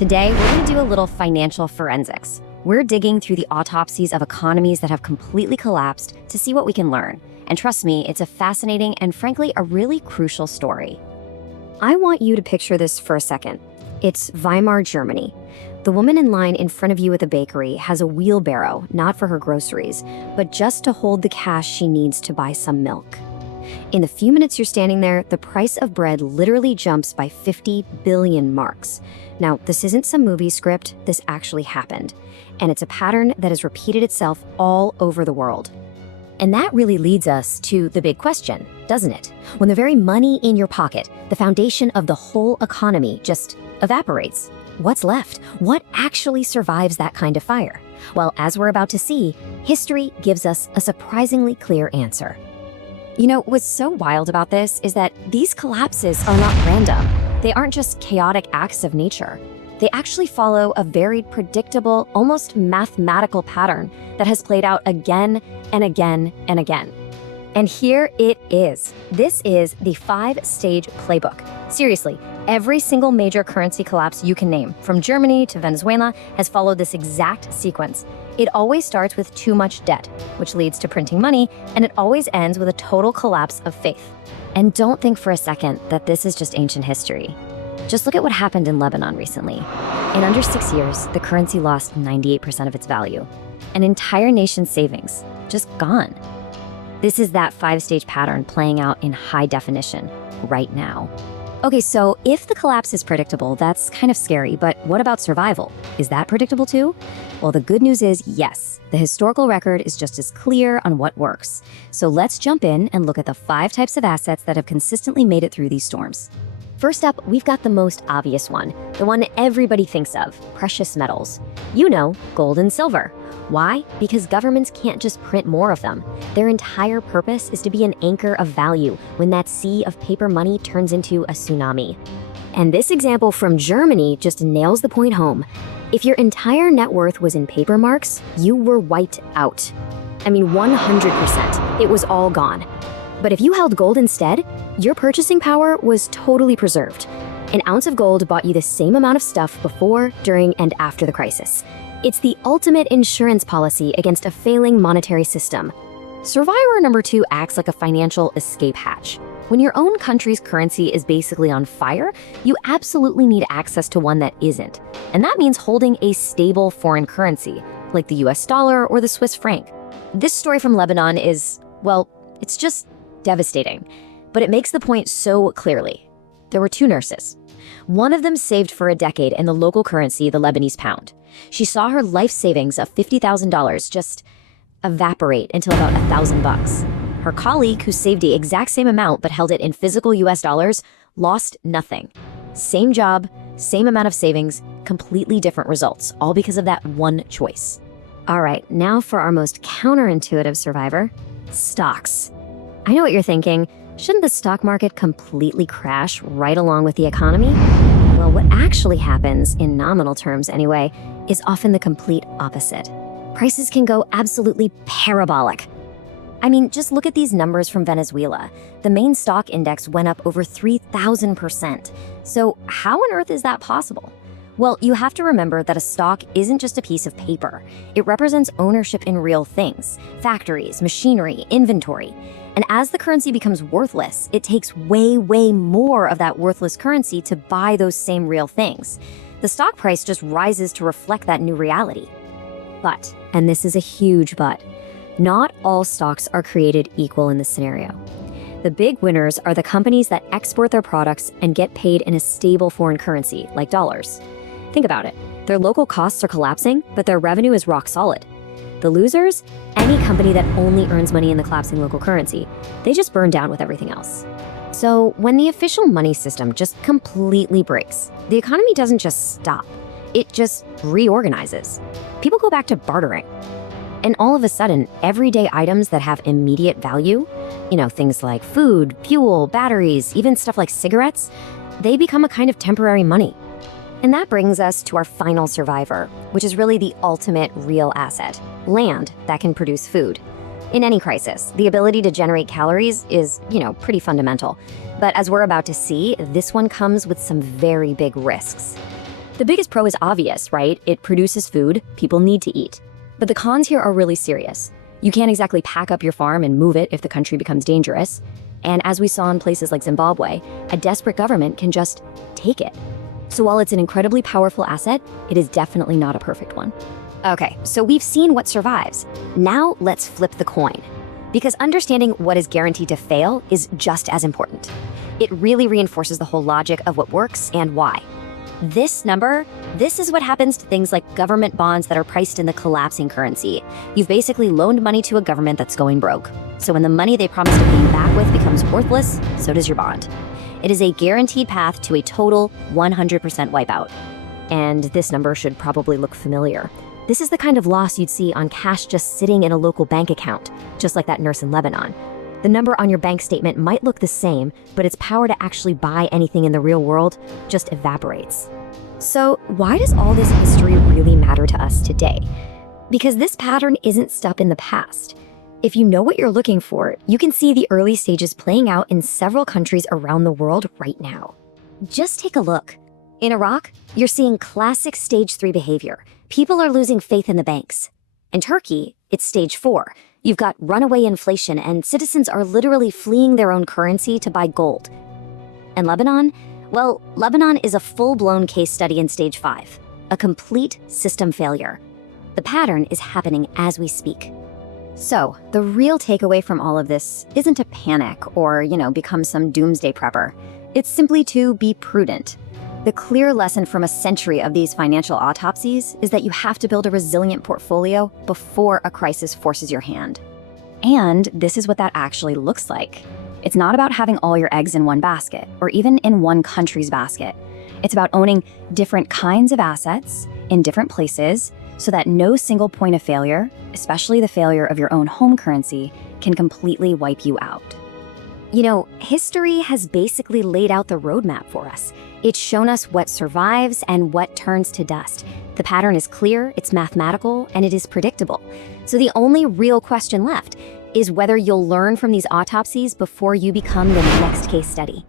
Today, we're going to do a little financial forensics. We're digging through the autopsies of economies that have completely collapsed to see what we can learn. And trust me, it's a fascinating and frankly, a really crucial story. I want you to picture this for a second. It's Weimar, Germany. The woman in line in front of you at the bakery has a wheelbarrow, not for her groceries, but just to hold the cash she needs to buy some milk. In the few minutes you're standing there, the price of bread literally jumps by 50 billion marks. Now, this isn't some movie script, this actually happened. And it's a pattern that has repeated itself all over the world. And that really leads us to the big question, doesn't it? When the very money in your pocket, the foundation of the whole economy, just evaporates. What's left? What actually survives that kind of fire? Well, as we're about to see, history gives us a surprisingly clear answer. You know, what's so wild about this is that these collapses are not random. They aren't just chaotic acts of nature. They actually follow a very predictable, almost mathematical pattern that has played out again and again and again. And here it is. This is the 5-stage playbook. Seriously, every single major currency collapse you can name, from Germany to Venezuela, has followed this exact sequence. It always starts with too much debt, which leads to printing money, and it always ends with a total collapse of faith. And don't think for a second that this is just ancient history. Just look at what happened in Lebanon recently. In under 6 years, the currency lost 98% of its value. An entire nation's savings, just gone. This is that 5-stage pattern playing out in high definition right now. Okay, so if the collapse is predictable, that's kind of scary, but what about survival? Is that predictable too? Well, the good news is yes, the historical record is just as clear on what works. So let's jump in and look at the 5 types of assets that have consistently made it through these storms. First up, we've got the most obvious one, the one everybody thinks of, precious metals. You know, gold and silver. Why? Because governments can't just print more of them. Their entire purpose is to be an anchor of value when that sea of paper money turns into a tsunami. And this example from Germany just nails the point home. If your entire net worth was in paper marks, you were wiped out. I mean, 100%. It was all gone. But if you held gold instead, your purchasing power was totally preserved. An ounce of gold bought you the same amount of stuff before, during, and after the crisis. It's the ultimate insurance policy against a failing monetary system. Survivor number 2 acts like a financial escape hatch. When your own country's currency is basically on fire, you absolutely need access to one that isn't. And that means holding a stable foreign currency, like the US dollar or the Swiss franc. This story from Lebanon is, well, it's just devastating. But it makes the point so clearly. There were 2 nurses. One of them saved for a decade in the local currency, the Lebanese pound. She saw her life savings of $50,000 just evaporate until about $1,000. Her colleague, who saved the exact same amount but held it in physical US dollars, lost nothing. Same job, same amount of savings, completely different results, all because of that one choice. All right, now for our most counterintuitive survivor, stocks. I know what you're thinking. Shouldn't the stock market completely crash right along with the economy? Well, what actually happens, in nominal terms anyway, is often the complete opposite. Prices can go absolutely parabolic. I mean, just look at these numbers from Venezuela. The main stock index went up over 3,000%. So how on earth is that possible? Well, you have to remember that a stock isn't just a piece of paper. It represents ownership in real things, factories, machinery, inventory. And as the currency becomes worthless, it takes way, way more of that worthless currency to buy those same real things. The stock price just rises to reflect that new reality. But, and this is a huge but, not all stocks are created equal in this scenario. The big winners are the companies that export their products and get paid in a stable foreign currency, like dollars. Think about it. Their local costs are collapsing, but their revenue is rock solid. The losers? Any company that only earns money in the collapsing local currency. They just burn down with everything else. So when the official money system just completely breaks, the economy doesn't just stop. It just reorganizes. People go back to bartering. And all of a sudden, everyday items that have immediate value, things like food, fuel, batteries, even stuff like cigarettes, they become a kind of temporary money. And that brings us to our final survivor, which is really the ultimate real asset, land that can produce food. In any crisis, the ability to generate calories is, pretty fundamental. But as we're about to see, this one comes with some very big risks. The biggest pro is obvious, right? It produces food people need to eat. But the cons here are really serious. You can't exactly pack up your farm and move it if the country becomes dangerous. And as we saw in places like Zimbabwe, a desperate government can just take it. So while it's an incredibly powerful asset, it is definitely not a perfect one. Okay, so we've seen what survives. Now let's flip the coin. Because understanding what is guaranteed to fail is just as important. It really reinforces the whole logic of what works and why. This number, this is what happens to things like government bonds that are priced in the collapsing currency. You've basically loaned money to a government that's going broke. So when the money they promised to pay you back with becomes worthless, so does your bond. It is a guaranteed path to a total 100% wipeout. And this number should probably look familiar. This is the kind of loss you'd see on cash just sitting in a local bank account, just like that nurse in Lebanon. The number on your bank statement might look the same, but its power to actually buy anything in the real world just evaporates. So why does all this history really matter to us today? Because this pattern isn't stuck in the past. If you know what you're looking for, you can see the early stages playing out in several countries around the world right now. Just take a look. In Iraq, you're seeing classic stage 3 behavior. People are losing faith in the banks. In Turkey, it's stage 4. You've got runaway inflation and citizens are literally fleeing their own currency to buy gold. And Lebanon? Well, Lebanon is a full-blown case study in stage 5, a complete system failure. The pattern is happening as we speak. So, the real takeaway from all of this isn't to panic or, become some doomsday prepper. It's simply to be prudent. The clear lesson from a century of these financial autopsies is that you have to build a resilient portfolio before a crisis forces your hand. And this is what that actually looks like. It's not about having all your eggs in one basket, or even in one country's basket. It's about owning different kinds of assets in different places so that no single point of failure, especially the failure of your own home currency, can completely wipe you out. History has basically laid out the roadmap for us. It's shown us what survives and what turns to dust. The pattern is clear, it's mathematical, and it is predictable. So the only real question left is whether you'll learn from these autopsies before you become the next case study.